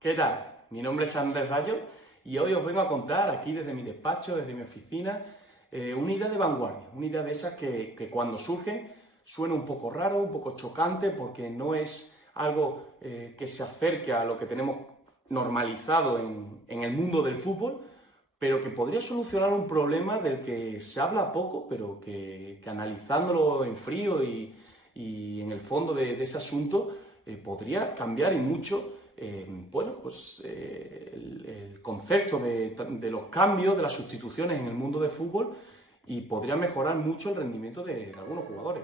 ¿Qué tal? Mi nombre es Andrés Rayo y hoy os vengo a contar aquí desde mi despacho, desde mi oficina, una idea de vanguardia, una idea de esas que cuando surgen suena un poco raro, un poco chocante, porque no es algo que se acerque a lo que tenemos normalizado en el mundo del fútbol, pero que podría solucionar un problema del que se habla poco, pero que analizándolo en frío y en el fondo de ese asunto podría cambiar y mucho el concepto de los cambios, de las sustituciones en el mundo del fútbol, y podría mejorar mucho el rendimiento de algunos jugadores.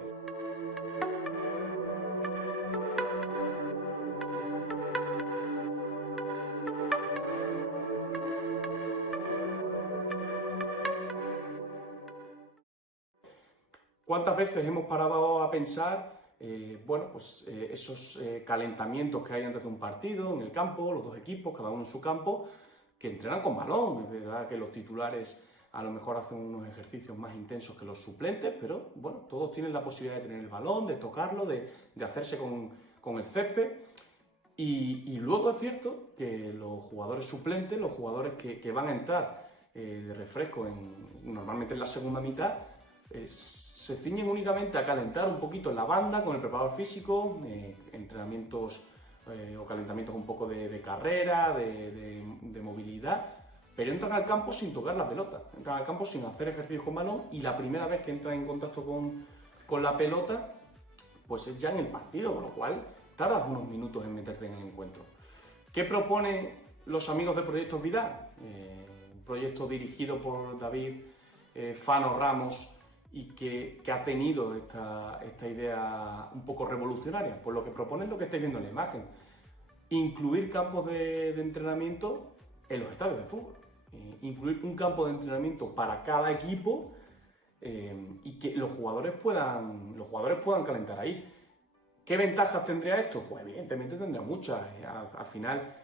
¿Cuántas veces hemos parado a pensar, esos calentamientos que hay antes de un partido en el campo, los dos equipos, cada uno en su campo, que entrenan con balón? Es verdad que los titulares a lo mejor hacen unos ejercicios más intensos que los suplentes, pero bueno, todos tienen la posibilidad de tener el balón, de tocarlo, de hacerse con el césped. Y luego es cierto que los jugadores suplentes, los jugadores que van a entrar de refresco normalmente en la segunda mitad, se ciñen únicamente a calentar un poquito en la banda con el preparador físico, entrenamientos o calentamientos un poco de carrera, de movilidad, pero entran al campo sin tocar la pelota, entran al campo sin hacer ejercicios con balón, y la primera vez que entran en contacto con la pelota, pues es ya en el partido, con lo cual tardas unos minutos en meterte en el encuentro. ¿Qué proponen los amigos de Proyecto Vidal? Un proyecto dirigido por David Fano Ramos, y que ha tenido esta idea un poco revolucionaria. Pues lo que propone es lo que estáis viendo en la imagen: incluir campos de entrenamiento en los estadios de fútbol, incluir un campo de entrenamiento para cada equipo, y que los jugadores puedan calentar ahí. ¿Qué ventajas tendría esto? Pues evidentemente tendría muchas. Al final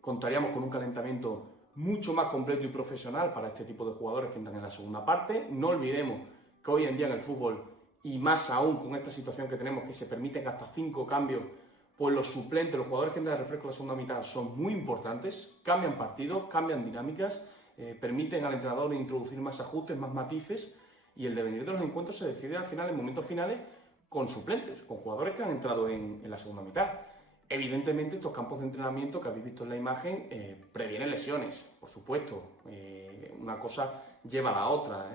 contaríamos con un calentamiento mucho más completo y profesional para este tipo de jugadores que entran en la segunda parte. No olvidemos que hoy en día en el fútbol, y más aún con esta situación que tenemos, que se permiten hasta 5 cambios, pues los suplentes, los jugadores que entran de refresco en la segunda mitad, son muy importantes, cambian partidos, cambian dinámicas, permiten al entrenador introducir más ajustes, más matices, y el devenir de los encuentros se decide al final, en momentos finales, con suplentes, con jugadores que han entrado en la segunda mitad. Evidentemente, estos campos de entrenamiento que habéis visto en la imagen previenen lesiones, por supuesto. Una cosa lleva a la otra.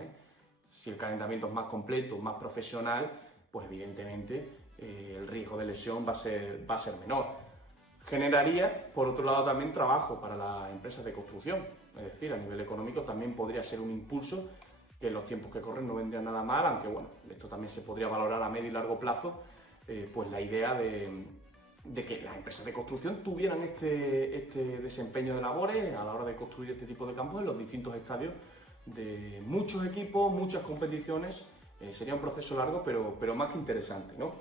Si el calentamiento es más completo, más profesional, pues evidentemente el riesgo de lesión va a ser menor. Generaría, por otro lado, también trabajo para las empresas de construcción. Es decir, a nivel económico también podría ser un impulso que en los tiempos que corren no vendría nada mal, aunque bueno, esto también se podría valorar a medio y largo plazo, pues la idea de que las empresas de construcción tuvieran este desempeño de labores a la hora de construir este tipo de campos en los distintos estadios de muchos equipos, muchas competiciones. Sería un proceso largo, pero más que interesante, ¿no?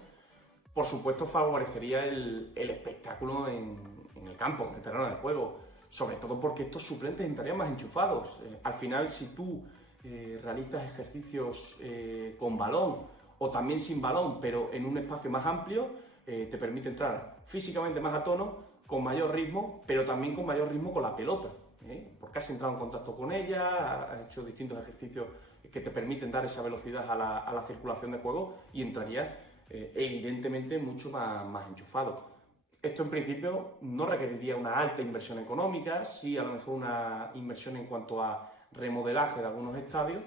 Por supuesto, favorecería el espectáculo en el campo, en el terreno de juego, sobre todo porque estos suplentes estarían más enchufados. Al final, si tú realizas ejercicios con balón o también sin balón, pero en un espacio más amplio, te permite entrar físicamente más a tono, con mayor ritmo, pero también con mayor ritmo con la pelota, porque has entrado en contacto con ella, has hecho distintos ejercicios que te permiten dar esa velocidad a la circulación de juego, y entrarías evidentemente mucho más enchufado. Esto en principio no requeriría una alta inversión económica, sí a lo mejor una inversión en cuanto a remodelaje de algunos estadios,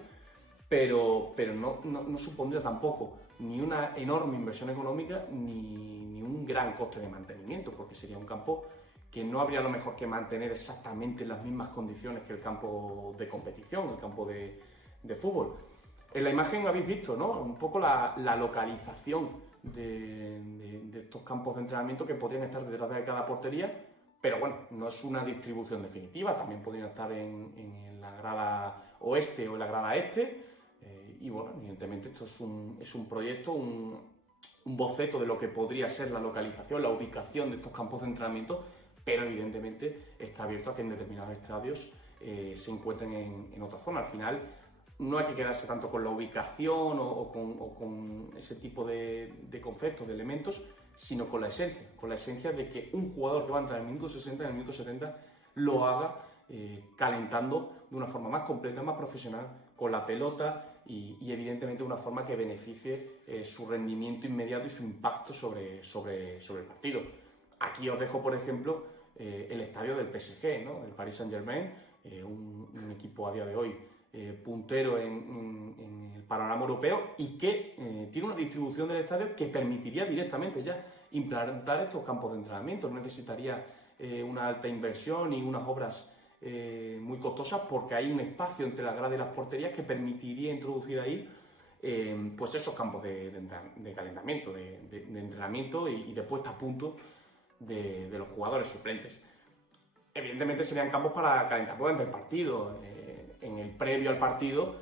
pero no supondría tampoco ni una enorme inversión económica ni un gran coste de mantenimiento, porque sería un campo que no habría a lo mejor que mantener exactamente en las mismas condiciones que el campo de competición, el campo de fútbol. En la imagen habéis visto, ¿no?, un poco la localización de estos campos de entrenamiento, que podrían estar detrás de cada portería, pero bueno, no es una distribución definitiva, también podrían estar en la grada oeste o en la grada este, y bueno, evidentemente esto es un proyecto, un boceto de lo que podría ser la localización, la ubicación de estos campos de entrenamiento, pero evidentemente está abierto a que en determinados estadios se encuentren en otra zona. Al final no hay que quedarse tanto con la ubicación o con ese tipo de conceptos, de elementos, sino con la esencia de que un jugador que va a entrar en el minuto 60, en el minuto 70, lo haga calentando de una forma más completa, más profesional, con la pelota y evidentemente de una forma que beneficie su rendimiento inmediato y su impacto sobre el partido. Aquí os dejo, por ejemplo, el estadio del PSG, ¿no? El Paris Saint-Germain, un equipo a día de hoy puntero en el panorama europeo y que tiene una distribución del estadio que permitiría directamente ya implantar estos campos de entrenamiento. No necesitaría una alta inversión y unas obras muy costosas, porque hay un espacio entre la grada y las porterías que permitiría introducir ahí pues esos campos de calentamiento, de entrenamiento y de puesta a punto de los jugadores suplentes. Evidentemente serían campos para calentar durante el partido. En el previo al partido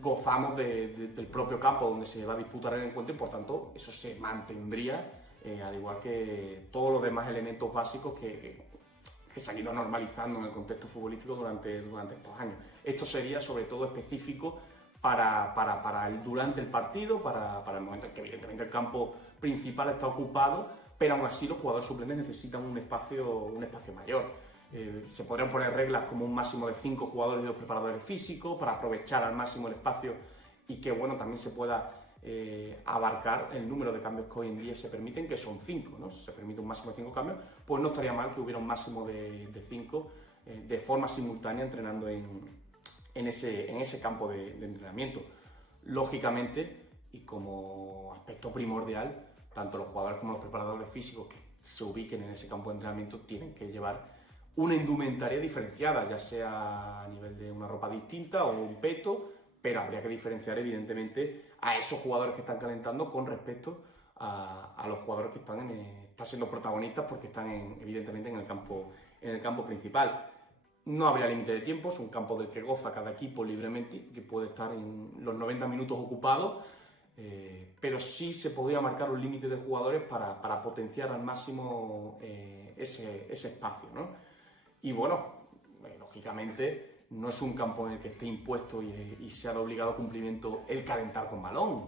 gozamos del propio campo donde se va a disputar el encuentro y por tanto eso se mantendría, al igual que todos los demás elementos básicos que se han ido normalizando en el contexto futbolístico durante estos años. Esto sería sobre todo específico durante el partido, para el momento en que evidentemente el campo principal está ocupado, pero aún así los jugadores suplentes necesitan un espacio mayor. Se podrían poner reglas como un máximo de 5 jugadores y 2 preparadores físicos para aprovechar al máximo el espacio y que también se pueda abarcar el número de cambios que hoy en día se permiten, que son 5, ¿no? Si se permite un máximo de 5 cambios, pues no estaría mal que hubiera un máximo de 5 de forma simultánea entrenando en ese campo de entrenamiento. Lógicamente, y como aspecto primordial, tanto los jugadores como los preparadores físicos que se ubiquen en ese campo de entrenamiento tienen que llevar una indumentaria diferenciada, ya sea a nivel de una ropa distinta o un peto, pero habría que diferenciar evidentemente a esos jugadores que están calentando con respecto a los jugadores que están siendo protagonistas, porque están evidentemente en el campo principal. No habría límite de tiempo, es un campo del que goza cada equipo libremente, que puede estar en los 90 minutos ocupado, pero sí se podría marcar un límite de jugadores para potenciar al máximo ese espacio, ¿no? Y lógicamente no es un campo en el que esté impuesto y sea de obligado cumplimiento el calentar con balón.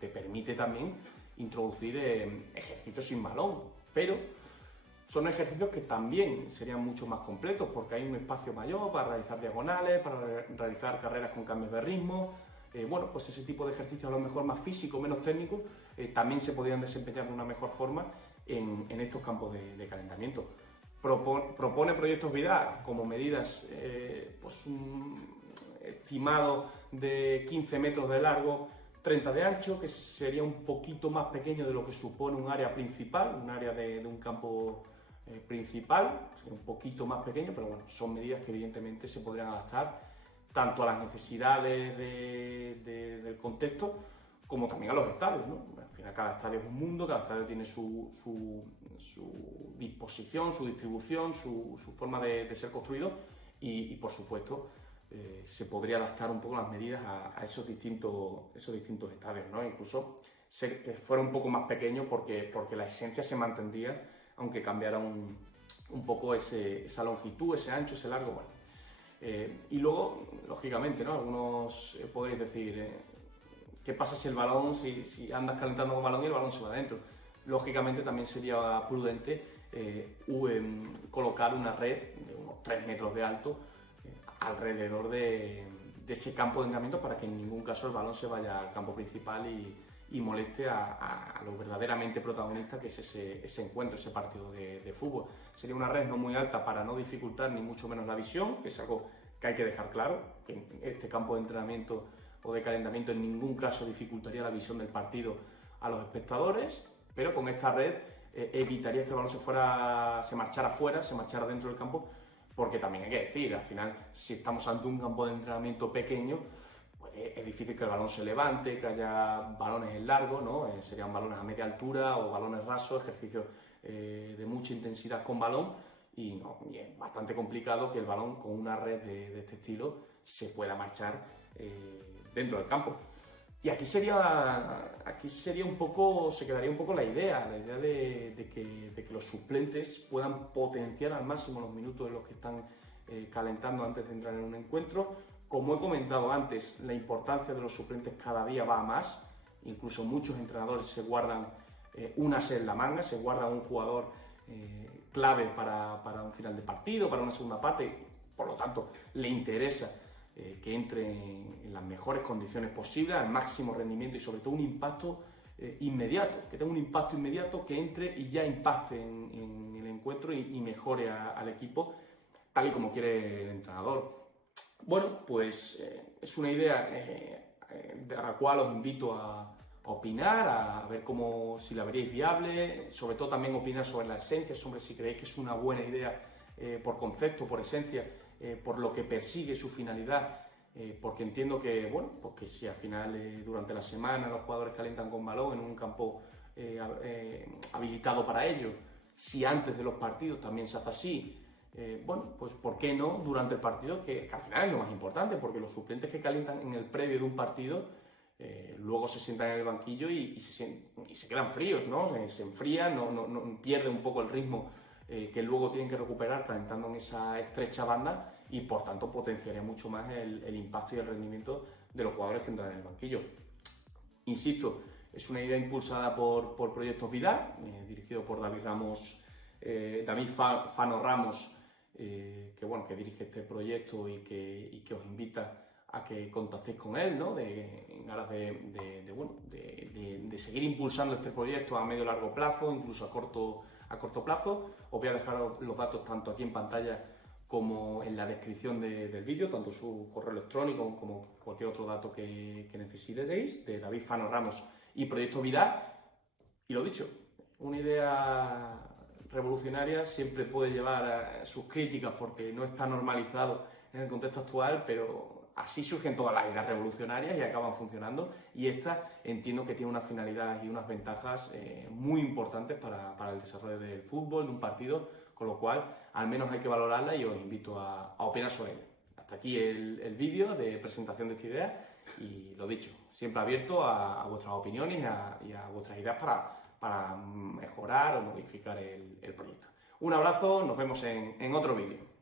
Te permite también introducir ejercicios sin balón, pero son ejercicios que también serían mucho más completos porque hay un espacio mayor para realizar diagonales, para realizar carreras con cambios de ritmo. Pues ese tipo de ejercicios, a lo mejor más físicos, menos técnicos, también se podrían desempeñar de una mejor forma en estos campos de calentamiento. Propone Proyectos Vidal como medidas un estimado de 15 metros de largo, 30 de ancho, que sería un poquito más pequeño de lo que supone un área principal, un área de un campo principal, un poquito más pequeño, pero son medidas que evidentemente se podrían adaptar tanto a las necesidades del contexto como también a los estadios, ¿no? Al final cada estadio es un mundo, cada estadio tiene su disposición, su distribución, su forma de ser construido y por supuesto se podría adaptar un poco las medidas a esos distintos estadios, ¿no? Incluso que fuera un poco más pequeño porque la esencia se mantendría aunque cambiara un poco esa longitud, ese ancho, ese largo. Y luego, lógicamente, ¿no? Algunos podréis decir, ¿qué pasa si el balón, si andas calentando con balón y el balón se va adentro? Lógicamente también sería prudente colocar una red de unos 3 metros de alto alrededor de ese campo de entrenamiento para que en ningún caso el balón se vaya al campo principal y moleste a lo verdaderamente protagonista que es ese encuentro, ese partido de fútbol. Sería una red no muy alta para no dificultar ni mucho menos la visión, que es algo que hay que dejar claro, que en este campo de entrenamiento o de calentamiento en ningún caso dificultaría la visión del partido a los espectadores, pero con esta red evitaría que el balón se marchara fuera, se marchara dentro del campo, porque también hay que decir, al final, si estamos ante un campo de entrenamiento pequeño, pues es difícil que el balón se levante, que haya balones en largo, ¿no? Serían balones a media altura o balones rasos, ejercicios de mucha intensidad con balón, y es bastante complicado que el balón con una red de este estilo se pueda marchar dentro del campo. Y aquí sería un poco, se quedaría un poco la idea de que los suplentes puedan potenciar al máximo los minutos en los que están calentando antes de entrar en un encuentro. Como he comentado antes, la importancia de los suplentes cada día va a más, incluso muchos entrenadores se guardan un as en la manga, se guarda un jugador clave para un final de partido, para una segunda parte, por lo tanto le interesa que entre en las mejores condiciones posibles, al máximo rendimiento y sobre todo un impacto inmediato, que tenga un impacto inmediato, que entre y ya impacte en el encuentro y mejore al equipo tal y como quiere el entrenador. Bueno, pues es una idea de la cual os invito a opinar, a ver si la veréis viable, sobre todo también opinar sobre la esencia, sobre si creéis que es una buena idea por concepto, por esencia, por lo que persigue su finalidad, porque entiendo que, bueno, pues que si al final durante la semana los jugadores calientan con balón en un campo habilitado para ello, si antes de los partidos también se hace así, bueno, pues ¿por qué no durante el partido? Que al final es lo más importante, porque los suplentes que calientan en el previo de un partido luego se sientan en el banquillo y se quedan fríos, ¿no? Se enfrían, no pierden un poco el ritmo que luego tienen que recuperar calentando en esa estrecha banda y por tanto potenciaría mucho más el impacto y el rendimiento de los jugadores que entran en el banquillo. Insisto, es una idea impulsada por Proyectos Vidal, dirigido por David Fano Ramos, que dirige este proyecto y que os invita a que contactéis con él, ¿no? En aras de seguir impulsando este proyecto a medio y largo plazo, incluso a corto plazo. Os voy a dejar los datos tanto aquí en pantalla como en la descripción del vídeo, tanto su correo electrónico como cualquier otro dato que necesitéis, de David Fano Ramos y Proyecto Vidal. Y lo dicho, una idea revolucionaria siempre puede llevar a sus críticas porque no está normalizado en el contexto actual, pero así surgen todas las ideas revolucionarias y acaban funcionando, y esta entiendo que tiene una finalidad y unas ventajas muy importantes para el desarrollo del fútbol, de un partido, con lo cual al menos hay que valorarla y os invito a opinar sobre ella. Hasta aquí el vídeo de presentación de esta idea y lo dicho, siempre abierto a vuestras opiniones y a vuestras ideas para mejorar o modificar el proyecto. Un abrazo, nos vemos en otro vídeo.